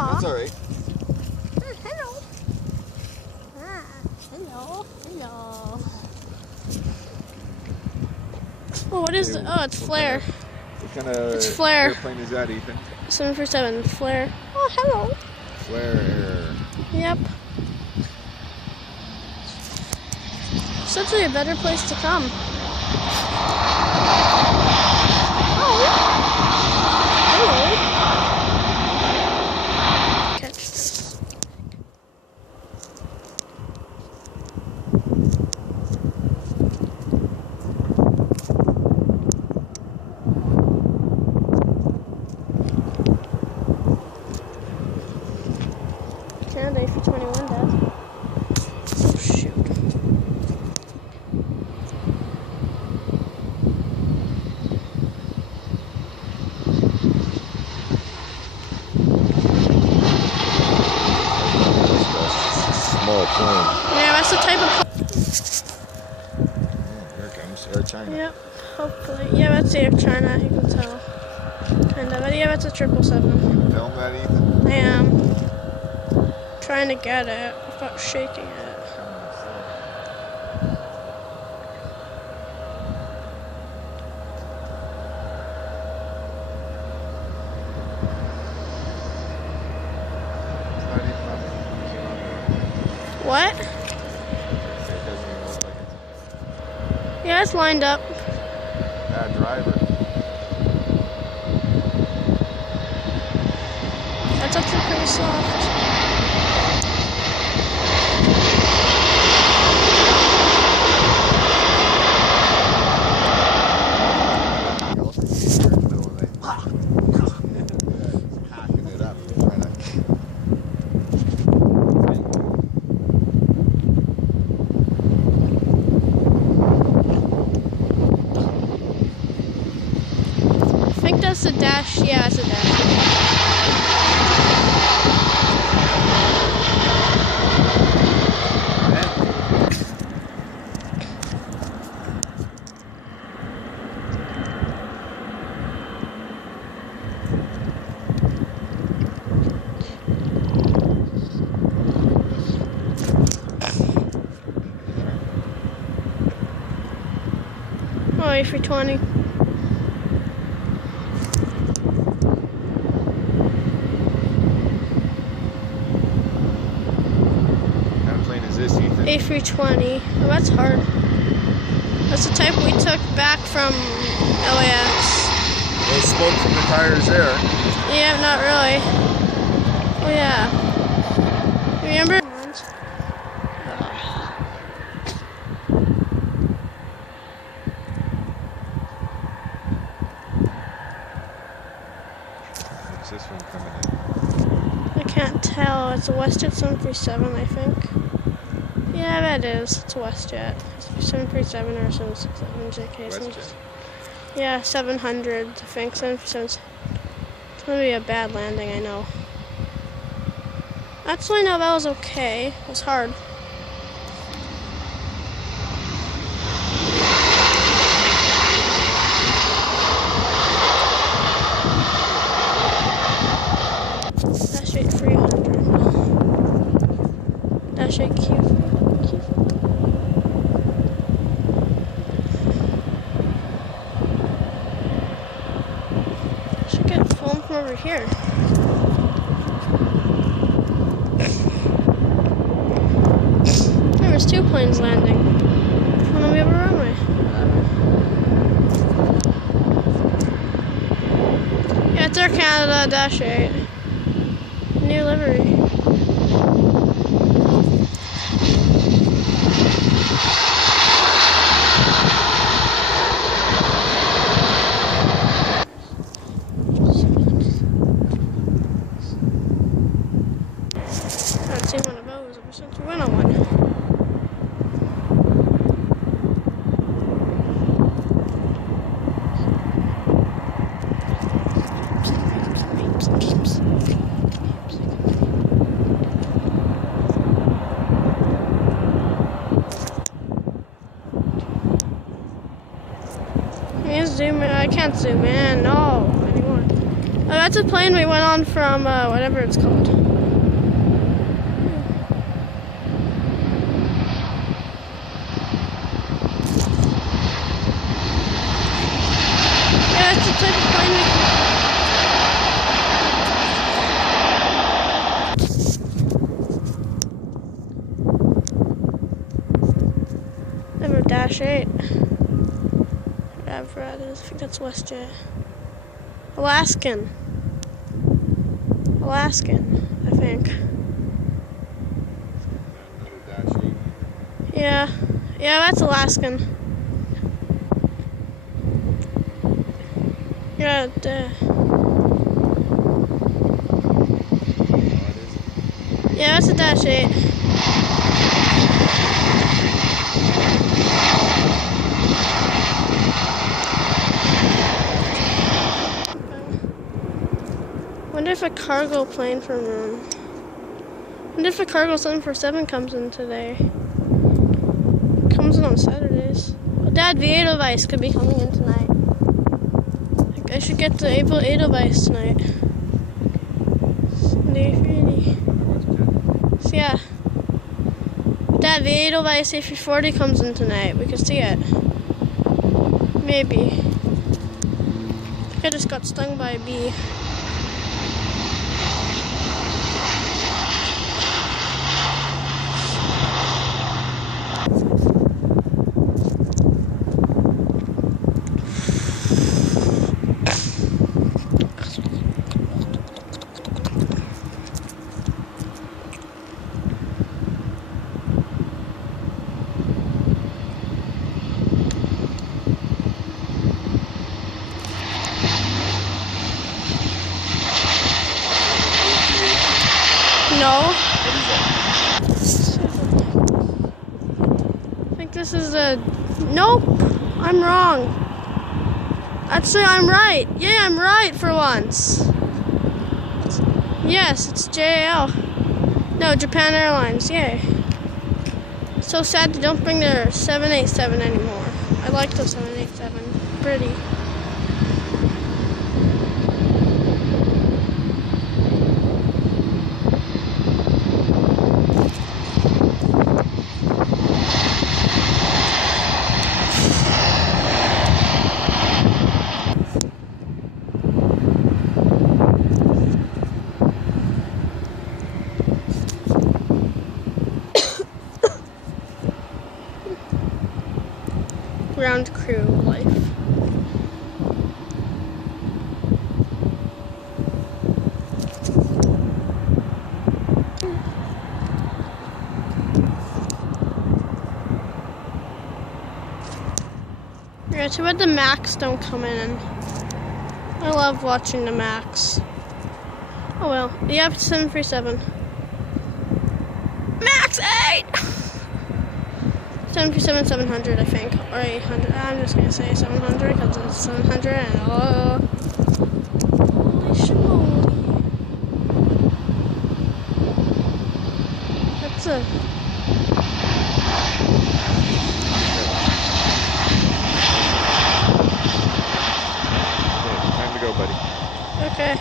That's all right. Hello. Hello. Hello. Oh, what is it? Oh, it's Flare. What kind of It's Flare. airplane is that, Ethan? 747 Flare. Oh, hello. Flare Air. Yep. Essentially a better place to come. Oh. Hello. Catch this. Canada for 21, Dad. Oh, shoot. Small plane. Yeah, that's the type of. Here it comes. Air China. Yep, hopefully. Yeah, that's Air China, you can tell. Kind of. Yeah, that's a 777. Film that, Ethan? I am trying to get it without shaking it. What? Yeah, it's lined up. Bad driver. That's actually pretty soft. Hacking it up. Trying to... I think that's a dash. Yeah, it's a dash. Oh, A320. What kind of plane is this, Ethan? A320. Oh, that's hard. That's the type we took back from LAX. No smoke from the tires there. Yeah, not really. Oh, yeah. Remember? What's this one coming in? I can't tell. It's a WestJet 737, I think. Yeah, that is. It's a WestJet. It's 737 or 767 JK. WestJet. Yeah, 700, I think. 737. It's gonna be a bad landing, I know. Actually, no, that was okay. It was hard. Dash 8 300. Dash 8 Q. Should get film from over here. There was 2 planes landing. Which one do we have a runway? Yeah, it's Air Canada Dash 8. New livery. I've seen one of those ever since we went on one. Zoom in. I can't zoom in. No, anymore. that's a plane we went on from whatever it's called. Yeah, that's the type of plane we Never Dash 8. Whatever that is. I think that's WestJet. Alaskan, I think. Another Dash 8. Yeah, that's Alaskan. Yeah, yeah, that's a Dash 8. Wonder if a cargo plane from wonder if a cargo 747 comes in today. Comes in on Saturdays. Well, Dad, the Edelweiss could be coming in tonight. I should get the Edelweiss tonight. Sunday 30. So yeah. Dad, the Edelweiss A340 comes in tonight. We could see it. Maybe. I think I just got stung by a bee. No. I think this is a... Nope. I'm wrong. Actually, I'm right. Yeah, I'm right for once. Yes, it's JAL. No, Japan Airlines. Yay. So sad they don't bring their 787 anymore. I like the 787. Pretty. Ground crew life. Yeah, too bad the Max don't come in. I love watching the Max. Oh well. Yep, 737. Max 8! 737 700, I think, or 800. I'm just gonna say 700 because it's 700 and holy schmoly. That's a... Time to go, buddy. Okay.